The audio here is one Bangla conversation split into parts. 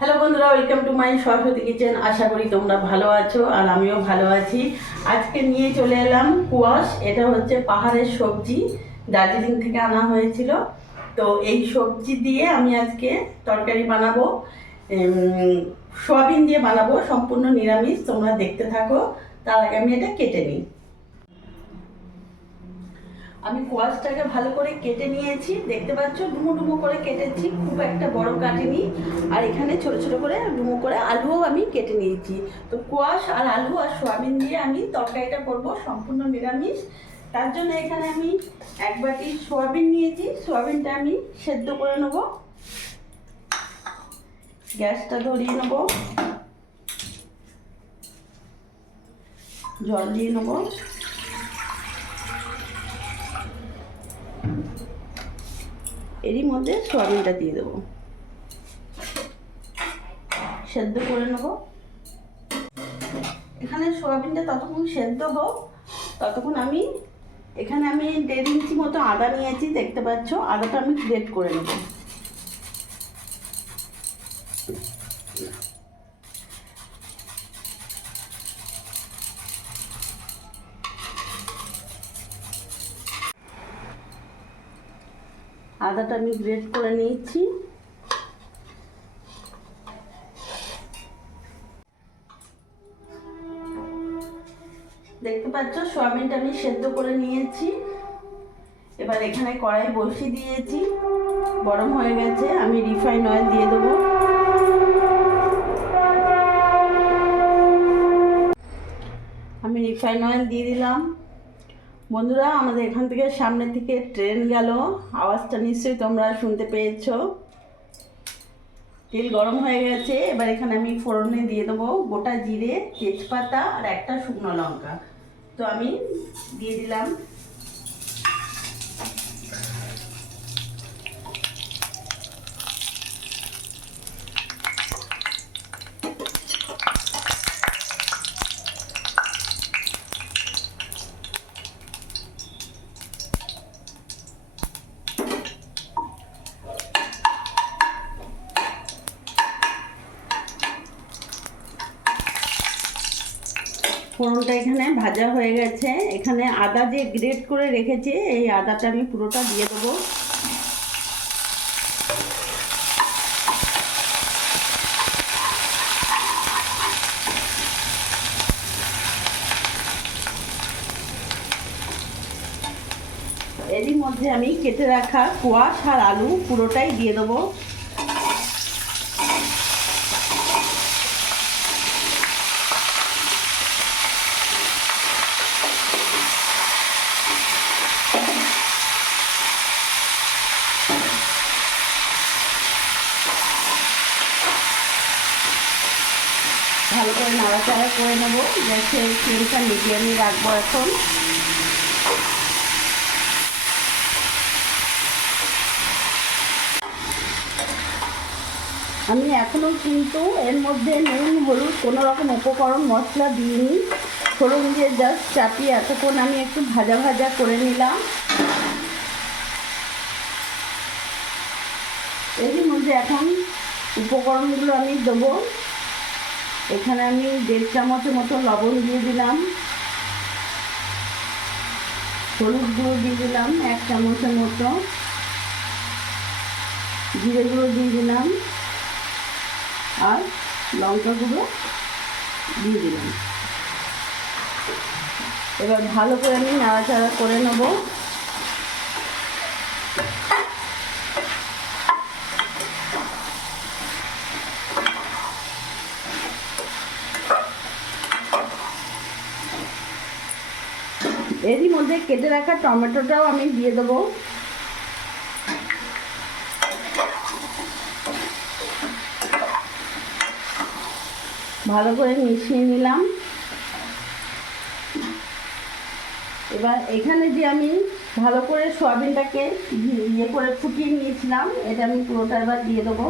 হ্যালো বন্ধুরা welcome to my Saraswati kitchen আশা করি তোমরা ভালো আছো আর আমিও ভালো আছি। আজকে নিয়ে চলে এলাম কুয়াশ। এটা হচ্ছে পাহাড়ের সবজি। দার্জিলিং থেকে আনা হয়েছিল। তো এই সবজি দিয়ে আমি আজকে তরকারি বানাবো। সোয়াবিন দিয়ে বানাবো। সম্পূর্ণ নিরামিষ। তোমরা দেখতে থাকো। তার আগে আমি এটা কেটে নিই। আমি কোয়াশটাকে ভালো করে কেটে নিয়েছি। দেখতে পাচ্ছ, ডুমো ডুমো করে কেটেছি, খুব একটা বড় কাটিনি। আর এখানে ছোট ছোট করে ডুমো করে আলুও আমি কেটে নিয়েছি। তো কোয়াশ আর আলু আর সোয়াবিন দিয়ে আমি তরকারিটা করব, সম্পূর্ণ নিরামিষ। তার জন্য এখানে আমি এক বাটি সোয়াবিন নিয়েছি। সোয়াবিনটা আমি সেদ্ধ করে নেব। গ্যাসটা ধরিয়ে নেব। জল দিয়ে নেব। এরই মধ্যে সোয়াবিনটা দিয়ে দেবো। সেদ্ধ করে নেব। এখানে সোয়াবিনটা ততক্ষণ সেদ্ধ হোক, ততক্ষণ আমি এখানে আমি দেড় ইঞ্চি মতো আদা নিয়েছি, দেখতে পাচ্ছ? আদাটা আমি গ্রেট করে নেব। আদাটা আমি গ্রেট করে নিয়েছি। দেখতে পাচ্ছ, সোয়াবিনটা আমি সেদ্ধ করে নিয়েছি। এবার এখানে কড়াই বসিয়ে দিয়েছি। গরম হয়ে গেছে, আমি রিফাইন অয়েল দিয়ে দেবো। আমি রিফাইন অয়েল দিয়ে দিলাম। বন্ধুরা, আমাদের এখান থেকে সামনে থেকে ট্রেন গেল। আওয়াজটা নিশ্চয়ই তোমরা শুনতে পেয়েছ। তেল গরম হয়ে গেছে। এবার এখানে আমি ফোড়নে দিয়ে দেবো গোটা জিরে, তেজপাতা আর একটা শুকনো লঙ্কা। তো আমি দিয়ে দিলাম। ফোড়নটা এখানে ভাজা হয়ে গেছে। এখানে আদা যে গ্রেট করে রেখেছে, এই আদাটা আমি পুরোটা দিয়ে দেবো। এরই মধ্যে আমি কেটে রাখা কোয়াশ আর আলু পুরোটাই দিয়ে দেবো ভালো করে নাড়াচাড়া করে নেব গ্যাসের ফ্লেমটা মিডিয়ামে রাখব এখন। আমি এখনও কিন্তু এর মধ্যে নুন, হলুদ, কোনো রকম উপকরণ, মশলা দিইনি। ফোড়ন দিয়ে জাস্ট চাপিয়ে এতক্ষণ আমি একটু ভাজা ভাজা করে নিলাম। এরই মধ্যে এখন উপকরণগুলো আমি দেবো। এখানে আমি দেড় চামচের মতো লবণ দিয়ে দিলাম। হলুদ গুঁড়ো দিয়ে দিলাম, এক চামচের মতো। জিরে গুঁড়ো দিয়ে দিলাম আর লঙ্কা গুঁড়ো দিয়ে দিলাম। এবার ভালো করে আমি নাড়াচাড়া করে নেব। এরই মধ্যে কেটে রাখা টমেটোটাও আমি দিয়ে দেবো। ভালো করে মিশিয়ে নিলাম। এবার এখানে যে আমি ভালো করে সয়াবিনটাকে ইয়ে করে ফুটিয়ে নিয়েছিলাম, এটা আমি পুরোটা এবার দিয়ে দেবো।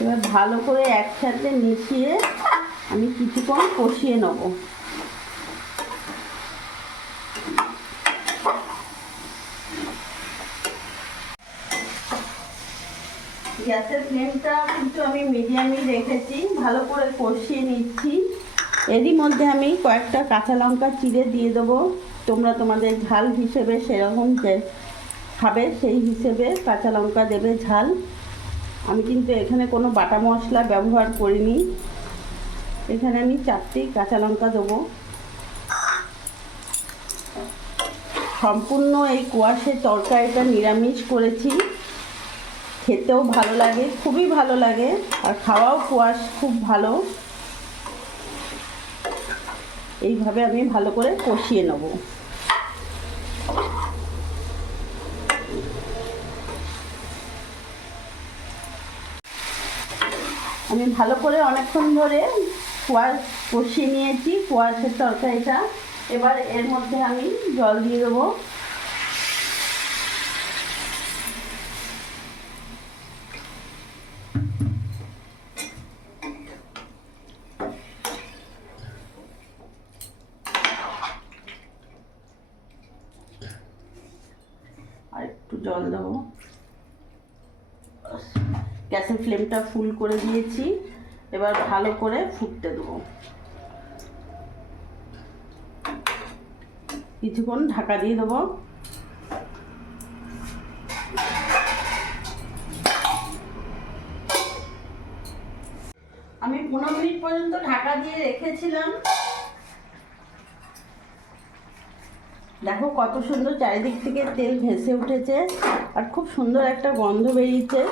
এবার ভালো করে একসাথে মিশিয়ে আমি কিছুক্ষণ কষিয়ে নেব। গ্যাসের ফ্লেমটা কিন্তু আমি মিডিয়ামই রেখেছি, ভালো করে কষিয়ে নিচ্ছি। এরই মধ্যে আমি কয়েকটা কাঁচা লঙ্কা চিড়ে দিয়ে দেবো। তোমরা তোমাদের ঝাল হিসেবে সেরকম যে খাবে সেই হিসেবে কাঁচা লঙ্কা দেবে ঝাল। আমি কিন্তু এখানে কোনো বাটা মশলা ব্যবহার করিনি। এখানে আমি চারটি কাঁচা লঙ্কা দেবো। সম্পূর্ণ এই কুয়াশের তরকারিটা নিরামিষ করেছি। খেতেও ভালো লাগে, খুবই ভালো লাগে, আর খাওয়াও কুয়াশ খুব ভালো। এইভাবে আমি ভালো করে কষিয়ে নেব। আমি ভালো করে অনেকক্ষণ ধরে কোয়াশ কষিয়ে নিয়েছি কুয়াশের তরকারিটা। এবার এর মধ্যে আমি জল দিয়ে দেবো। গ্যাসের ফ্লেমটা ফুল করে দিয়েছি। এবার ভালো করে ফুটতে দেবো। কিছুক্ষণ ঢাকা দিয়ে দেবো। আমি পনেরো মিনিট পর্যন্ত ঢাকা দিয়ে রেখেছিলাম। দেখো কত সুন্দর চারিদিক থেকে তেল ভেসে উঠেছে আর খুব সুন্দর একটা গন্ধ বেরিয়েছে।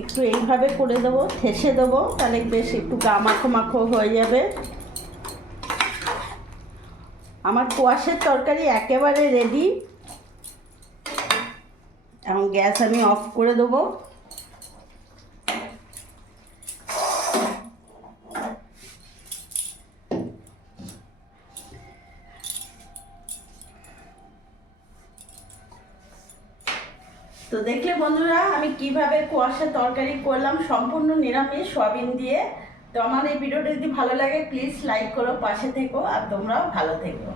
একটু এইভাবে করে দেবো ঠেসে দেবো, তাহলে বেশ একটু গা মাখো মাখো হয়ে যাবে। আমার কোয়াশের তরকারি একেবারে রেডি এবং গ্যাস আমি অফ করে দেবো। তো দেখলে বন্ধুরা, আমি কীভাবে কুয়াশা তরকারি করলাম, সম্পূর্ণ নিরামিষ, সোয়াবিন দিয়ে। তো আমার এই ভিডিওটা যদি ভালো লাগে প্লিজ লাইক করো, পাশে থেকো, আর তোমরাও ভালো থেকো।